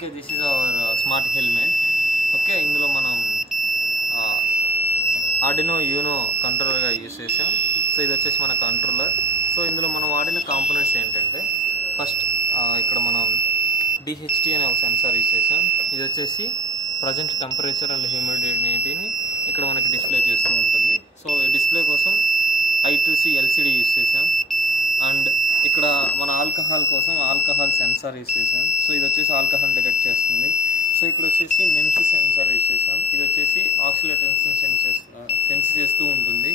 Okay, this is our smart helmet. Okay, ఇందులో మనం Arduino Uno కంట్రోలర్గా use చేసాం. So ఇది వచ్చేసి మన కంట్రోలర్. సో ఇందులో మనం వాడిన కాంపోనెంట్స్ ఏంటంటే, ఫస్ట్ ఇక్కడ మనం DHT అనే ఒక సెన్సార్ యూస్ చేసాం. ఇది వచ్చేసి ప్రజెంట్ టెంపరేచర్ అండ్ హ్యూమిడిటీని ఇక్కడ మనకి డిస్ప్లే చేస్తూ ఉంటుంది. సో ఈ డిస్ప్లే కోసం I2C LCD యూస్ చేసాం. అండ్ ఇక్కడ మన ఆల్కహాల్ కోసం ఆల్కహాల్ సెన్సార్ యూస్ చేసాం. సో ఇది వచ్చేసి ఆల్కహాల్ డిటెక్ట్ చేస్తుంది. సో ఇక్కడ వచ్చేసి MEMS సెన్సార్ యూస్ చేసాం. ఇది వచ్చేసి ఆక్సిలేటర్స్ని సెన్స్ చేస్తూ ఉంటుంది.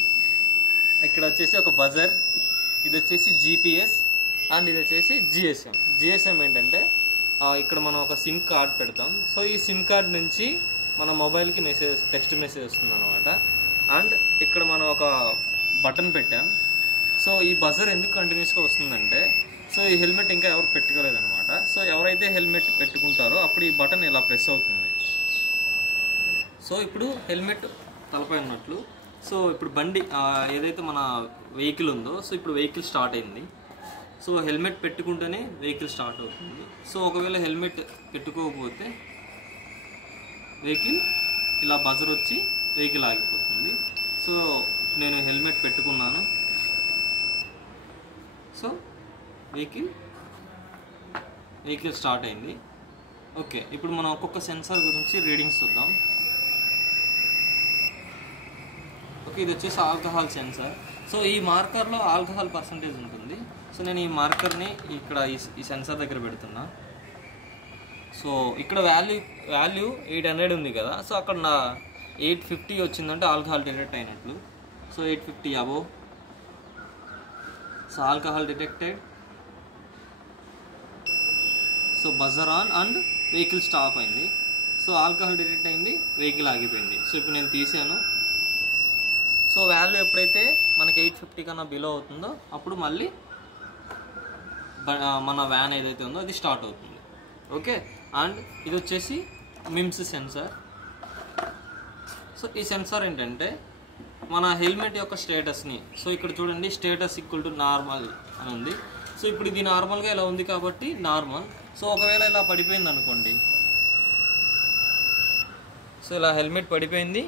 ఇక్కడ వచ్చేసి ఒక బజర్, ఇది వచ్చేసి GPS అండ్ ఇది వచ్చేసి GSM ఏంటంటే ఇక్కడ మనం ఒక సిమ్ కార్డ్ పెడతాం. సో ఈ సిమ్ కార్డ్ నుంచి మన మొబైల్కి టెక్స్ట్ మెసేజ్ వస్తుంది అనమాట. అండ్ ఇక్కడ మనం ఒక బటన్ పెట్టాం. సో ఈ బజర్ ఎందుకు కంటిన్యూస్గా వస్తుందంటే, సో ఈ హెల్మెట్ ఇంకా ఎవరు పెట్టుకోలేదన్నమాట. సో ఎవరైతే హెల్మెట్ పెట్టుకుంటారో అప్పుడు ఈ బటన్ ఇలా ప్రెస్ అవుతుంది. సో ఇప్పుడు హెల్మెట్ తలపై ఉన్నట్లు. సో ఇప్పుడు బండి ఏదైతే మన వెహికల్ ఉందో, సో ఇప్పుడు వెహికల్ స్టార్ట్ అయింది. సో హెల్మెట్ పెట్టుకుంటేనే వెహికల్ స్టార్ట్ అవుతుంది. సో ఒకవేళ హెల్మెట్ పెట్టుకోకపోతే వెహికల్ ఇలా బజర్ వచ్చి వెహికల్ ఆగిపోతుంది. సో నేను హెల్మెట్ పెట్టుకున్నాను. సో వెహికల్ స్టార్ట్ అయింది. ఓకే, ఇప్పుడు మనం ఒక్కొక్క సెన్సార్ గురించి రీడింగ్స్ చూద్దాం. ఓకే, ఇది వచ్చేసి ఆల్కహాల్ సెన్సార్. సో ఈ మార్కర్లో ఆల్కహాల్ పర్సంటేజ్ ఉంటుంది. సో నేను ఈ మార్కర్ని ఇక్కడ ఈ సెన్సార్ దగ్గర పెడుతున్నా. సో ఇక్కడ వాల్యూ 800 ఉంది కదా. సో అక్కడ నా 850 వచ్చిందంటే ఆల్కహాల్ డిటెక్ట్ అయినట్లు. So 850 above. So alcohol detected. So buzzer on and vehicle stop అయింది. సో ఆల్కహాల్ డిటెక్ట్ అయింది, వెహికల్ ఆగిపోయింది. సో ఇప్పుడు నేను తీసాను. సో వాల్యూ ఎప్పుడైతే మనకి 850 కన్నా బిలో అవుతుందో అప్పుడు మళ్ళీ మన వ్యాన్ ఏదైతే ఉందో అది స్టార్ట్ అవుతుంది. ఓకే, అండ్ ఇది వచ్చేసి MEMS సెన్సార్. సో ఈ సెన్సార్ ఏంటంటే మన హెల్మెట్ యొక్క స్టేటస్ని, సో ఇక్కడ చూడండి స్టేటస్ ఈక్వల్ టు నార్మల్ అని ఉంది. సో ఇప్పుడు ఇది నార్మల్గా ఇలా ఉంది కాబట్టి నార్మల్. సో ఒకవేళ ఇలా పడిపోయింది అనుకోండి, సో ఇలా హెల్మెట్ పడిపోయింది,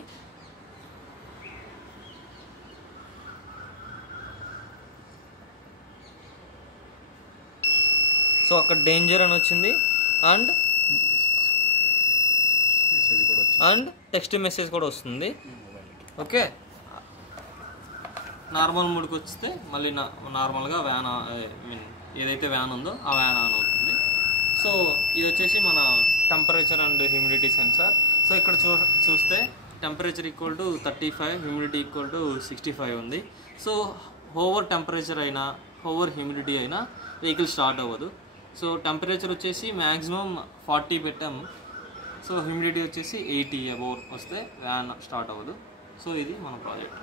సో అక్కడ డేంజర్ అని వచ్చింది అండ్ టెక్స్ట్ మెసేజ్ కూడా వస్తుంది. ఓకే, నార్మల్ మోడ్కి వస్తే మళ్ళీ నార్మల్గా వ్యాన్ ఏదైతే వ్యాన్ ఉందో ఆ వ్యాన్ ఆన్ అవుతుంది. సో ఇది వచ్చేసి మన temperature and humidity sensor. So ఇక్కడ చూస్తే temperature equal to 35, humidity equal to 65 ఉంది. సో ఓవర్ టెంపరేచర్ అయినా ఓవర్ హ్యూమిడిటీ అయినా వెహికల్ స్టార్ట్ అవ్వదు. సో టెంపరేచర్ వచ్చేసి మ్యాక్సిమం 40 పెట్టాము. సో హ్యూమిడిటీ వచ్చేసి 80 అబోవ్ వస్తే వ్యాన్ స్టార్ట్ అవ్వదు. సో ఇది మన ప్రాజెక్ట్.